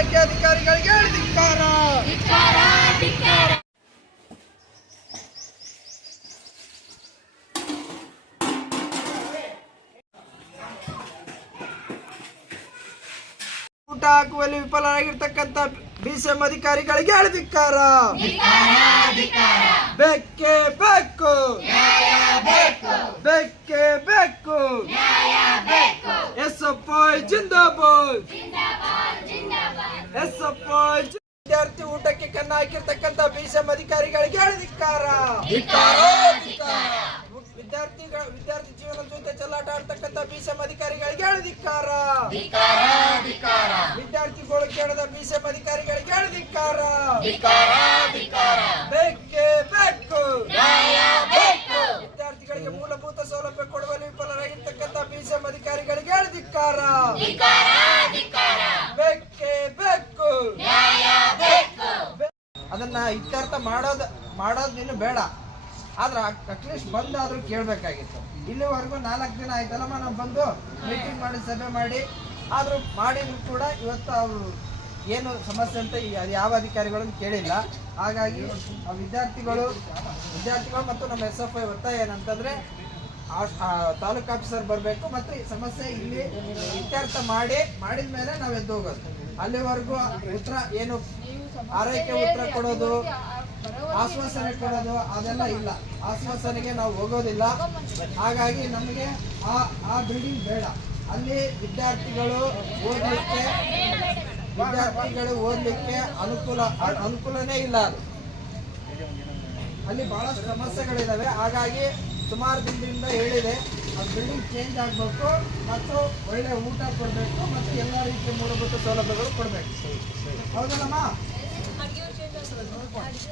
ಇಲಾಖೆ ಅಧಿಕಾರಿಗಳಿಗೆ ಧಿಕ್ಕಾರ. ಊಟ ಹಾಕುವಲ್ಲಿ ವಿಫಲರಾಗಿರ್ತಕ್ಕಂಥ ಬಿಸಿಎಂ ಅಧಿಕಾರಿಗಳಿಗೆ ಧಿಕ್ಕಾರ. ಬೇಕೇ ಬೇಕು, ಬೇಕೇ ಬೇಕು. ಎಸ್ಎಫ್ಐ ಜಿಂದಾಬಾದ್, ಎಸ್ಎಫ್ಐ. ವಿದ್ಯಾರ್ಥಿ ಊಟಕ್ಕೆ ಕನ್ನ ಹಾಕಿರ್ತಕ್ಕಂಥ ಬಿಸಿಎಂ ಅಧಿಕಾರಿಗಳಿಗೆ ಧಿಕ್ಕಾರ. ವಿದ್ಯಾರ್ಥಿ ಜೀವನದ ಜೊತೆ ಚೆಲ್ಲಾಟ ಆಡ್ತಕ್ಕಂಥ ಬಿಸಿಎಂ ಅಧಿಕಾರಿಗಳಿಗೆ ಧಿಕ್ಕಾರ. ವಿದ್ಯಾರ್ಥಿಗಳು ಕೇಳದ ಬಿಸಿಎಂ ಅಧಿಕಾರಿಗಳಿಗೆ ಧಿಕ್ಕಾರ. ಬೇಕೇ ಬೇಕು, ವಿದ್ಯಾರ್ಥಿಗಳಿಗೆ ಮೂಲಭೂತ ಸೌಲಭ್ಯ ಕೊಡುವಲ್ಲಿ ವಿಫಲರಾಗಿರ್ತಕ್ಕಂಥ ಬಿಸಿಎಂ ಅಧಿಕಾರಿಗಳಿಗೆ ಧಿಕ್ಕಾರ. ಬೇಕೇ ಬೇಕು. ಅದನ್ನ ಇತ್ಯರ್ಥ ಮಾಡೋದಿನ್ನು ಬೇಡ, ಆದ್ರೆ ಅಟ್ಲೀಸ್ಟ್ ಬಂದಾದ್ರೂ ಕೇಳಬೇಕಾಗಿತ್ತು. ಇಲ್ಲಿವರೆಗೂ 4 ದಿನ ಆಯ್ತಲ್ಲಮ್ಮ ನಾವು ಬಂದು ಮೀಟಿಂಗ್ ಮಾಡಿ ಸಭೆ ಮಾಡಿ ಆದ್ರೂ ಮಾಡಿದ್ರು ಕೂಡ ಇವತ್ತು ಅವರು ಏನು ಸಮಸ್ಯೆ ಅಂತ ಯಾವ ಅಧಿಕಾರಿಗಳನ್ನು ಕೇಳಿಲ್ಲ. ಹಾಗಾಗಿ ವಿದ್ಯಾರ್ಥಿಗಳು ಮತ್ತು ನಮ್ಮ SFI ಒತ್ತಾಯ ಏನಂತಂದ್ರೆ ತಾಲೂಕು ಆಫೀಸರ್ ಬರಬೇಕು ಮತ್ತು ಈ ಸಮಸ್ಯೆ ಇಲ್ಲಿ ಇತ್ಯರ್ಥ ಮಾಡಿದ ಮೇಲೆ ನಾವು ಎದ್ದು ಹೋಗೋದು. ಅಲ್ಲಿವರೆಗೂ ಉತ್ತರ ಏನು ಆರೈಕೆ ಉತ್ತರ ಕೊಡೋದು, ಆಶ್ವಾಸನೆ ಕೊಡೋದು ಅದೆಲ್ಲ ಇಲ್ಲ. ಆಶ್ವಾಸನೆಗೆ ನಾವು ಹೋಗೋದಿಲ್ಲ. ಹಾಗಾಗಿ ನಮಗೆ ಆ ಬಿಲ್ಡಿಂಗ್ ಬೇಡ. ಅಲ್ಲಿ ವಿದ್ಯಾರ್ಥಿಗಳು ಓದಲಿಕ್ಕೆ ಅನುಕೂಲನೇ ಇಲ್ಲ. ಅಲ್ಲಿ ಬಹಳಷ್ಟು ಸಮಸ್ಯೆಗಳಿದಾವೆ. ಹಾಗಾಗಿ ಸುಮಾರು ದಿನದಿಂದ ಹೇಳಿದೆ, ಆ ಬಿಲ್ಡಿಂಗ್ ಚೇಂಜ್ ಆಗಬೇಕು ಮತ್ತು ಒಳ್ಳೆ ಊಟ ಕೊಡಬೇಕು ಮತ್ತು ಎಲ್ಲ ರೀತಿಯ ಮೂಲಭೂತ ಸೌಲಭ್ಯಗಳು ಕೊಡಬೇಕು. ಹೌದಲ್ಲಮ್ಮ?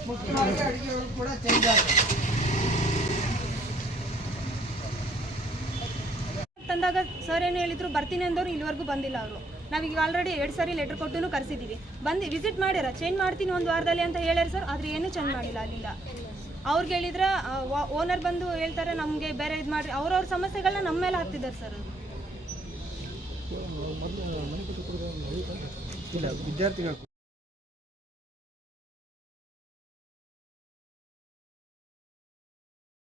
ಮುಖ್ಯವಾಗಿ ಅಡುಗೆಗಳು ಕೂಡ ಚೇಂಜ್ ಆಗುತ್ತೆ. ತಂದಾಗ ಸರ್ ಏನು ಹೇಳಿದ್ರು ಬರ್ತೀನಿ ಅಂದವರು ಇಲ್ಲಿವರೆಗೂ ಬಂದಿಲ್ಲ. ಅವರು ನಾವೀಗ ಆಲ್ರೆಡಿ 2 ಸಾರಿ ಲೆಟರ್ ಕೊಟ್ಟು ಕರೆಸಿದ್ದೀವಿ. ಬಂದು ವಿಸಿಟ್ ಮಾಡ್ಯಾರ, ಚೇಂಜ್ ಮಾಡ್ತೀನಿ 1 ವಾರದಲ್ಲಿ ಅಂತ ಹೇಳ್ಯಾರ ಸರ್. ಆದರೆ ಏನೂ ಚೇಂಜ್ ಮಾಡಿಲ್ಲ. ಅಲ್ಲಿಂದ ಅವ್ರಿಗೆ ಹೇಳಿದ್ರೆ ಓನರ್ ಬಂದು ಹೇಳ್ತಾರೆ ನಮಗೆ ಬೇರೆ ಇದು ಮಾಡಿ ಅವ್ರವ್ರ ಸಮಸ್ಯೆಗಳನ್ನ ನಮ್ಮ ಮೇಲೆ ಹಾಕ್ತಿದ್ದಾರೆ ಸರ್. ವಿದ್ಯಾರ್ಥಿಗಳು